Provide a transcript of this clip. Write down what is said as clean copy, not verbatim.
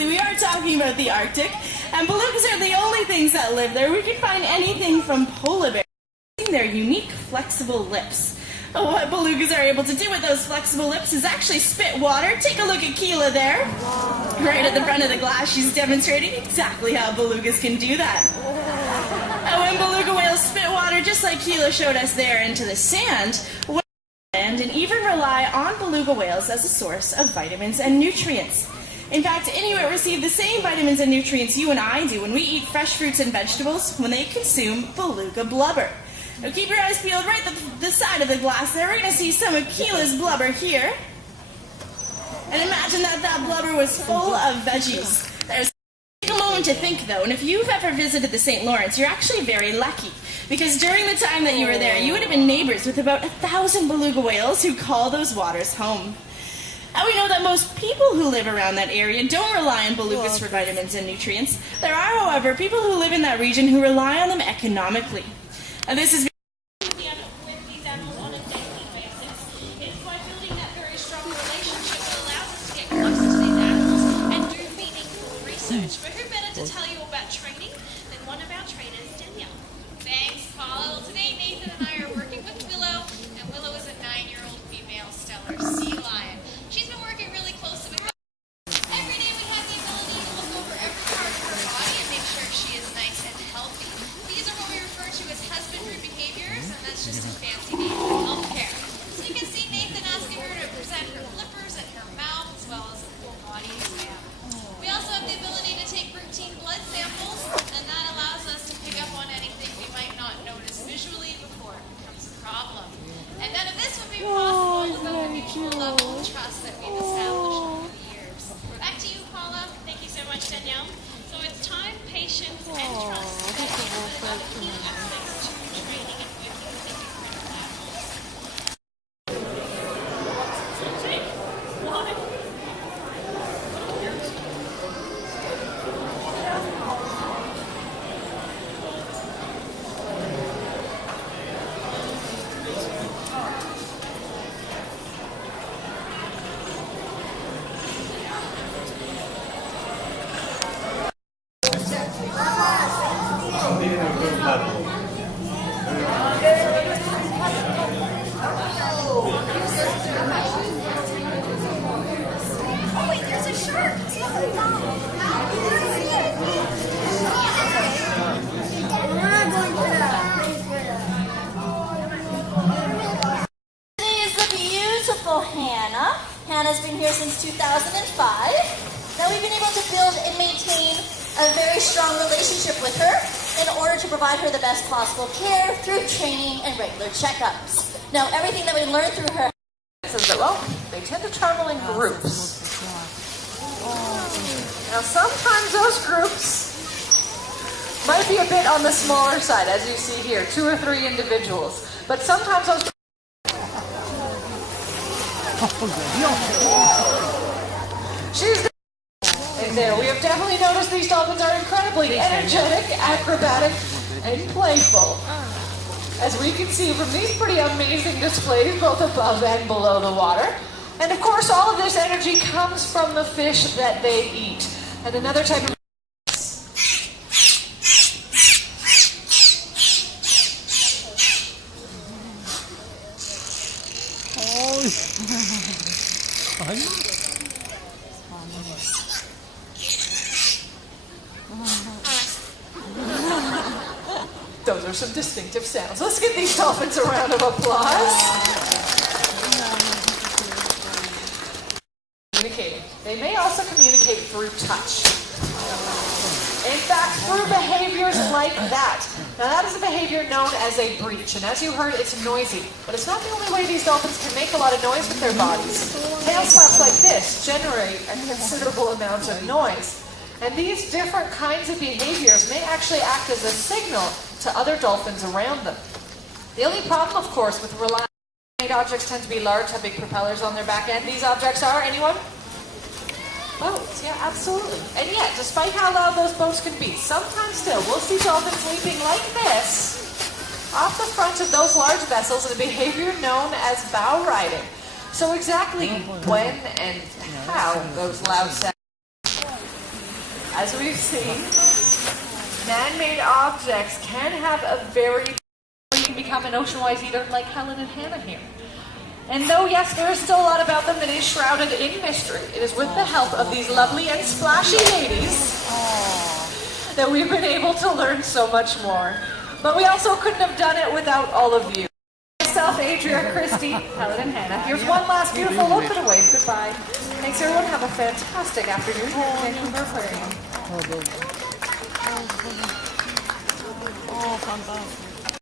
We are talking about the Arctic, and belugas are the only things that live there. We can find anything from polar bears, their unique flexible lips. What belugas are able to do with those flexible lips is actually spit water. Take a look at Keela there. Right at the front of the glass, she's demonstrating exactly how belugas can do that. And when beluga whales spit water, just like Keela showed us there, into the sand, whales land and even rely on beluga whales as a source of vitamins and nutrients. In fact, Inuit receive the same vitamins and nutrients you and I do when we eat fresh fruits and vegetables when they consume beluga blubber. Now keep your eyes peeled right at the side of the glass there. We're going to see some of Keela's blubber here. And imagine that blubber was full of veggies. Take a moment to think though, and if you've ever visited the St. Lawrence, you're actually very lucky. Because during the time that you were there, you would have been neighbors with about 1,000 beluga whales who call those waters home. And we know that most people who live around that area don't rely on belugas for vitamins and nutrients. There are, however, people who live in that region who rely on them economically. And this is with these animals on a daily basis. It's by building that very strong relationship that allows us to get close to these animals and do meaningful research. But who better to tell you about training than one of our trainers, Danielle? Thanks, Paula. Well, today Nathan and I are working with Willow, and Willow is a 9-year-old female stellar sea lion. She's been working really closely with her. Every day we have the ability to look over every part of her body and make sure she is nice and healthy. These are what we refer to as husbandry behaviors, and that's just a fancy name for healthcare. So you can see Nathan asking her to present her flippers and her mouth as well as a full body exam. We also have the ability to take routine blood samples, and that allows us to pick up on anything we might not notice visually before it becomes a problem. And none of this would be possible without the mutual level of trust that we've established over the years. Back to you, Paula. Thank you so much, Danielle. So it's time, patience, and trust. That is one of the key aspects to training and working with the different animals. Hannah's been here since 2005. Now we've been able to build and maintain a very strong relationship with her in order to provide her the best possible care through training and regular checkups. Now everything that we learned through her says that, well, they tend to travel in groups. Now sometimes those groups might be a bit on the smaller side, as you see here, 2 or 3 individuals. But sometimes those she's in there. We have definitely noticed these dolphins are incredibly energetic, acrobatic, and playful. As we can see from these pretty amazing displays, both above and below the water. And of course, all of this energy comes from the fish that they eat. And another type of those are some distinctive sounds. Let's give these dolphins a round of applause. Communicating. They may also communicate through touch. In fact, through behaviors like that. Now that is a behavior known as a breach, and as you heard, it's noisy. But it's not the only way these dolphins can make a lot of noise with their bodies. Tail slaps like this generate a considerable amount of noise. And these different kinds of behaviors may actually act as a signal to other dolphins around them. The only problem, of course, with relying on objects tend to be large, have big propellers on their back end. These objects are, anyone? Boats, yeah, absolutely. And yet, despite how loud those boats can be, sometimes still, we'll see dolphins leaping like this off the front of those large vessels in a behavior known as bow riding. So exactly when and how those loud sounds as we've seen, man-made objects can have a very... You can become an ocean-wise eater like Helen and Hannah here. And though, yes, there is still a lot about them that is shrouded in mystery, it is with the help of these lovely and splashy ladies that we've been able to learn so much more. But we also couldn't have done it without all of you. Myself, Adria, Christy, Helen, and Hannah. Here's one last beautiful look and a wave goodbye. Thanks, everyone. Have a fantastic afternoon here at Vancouver Aquarium. Oh, thumbs up.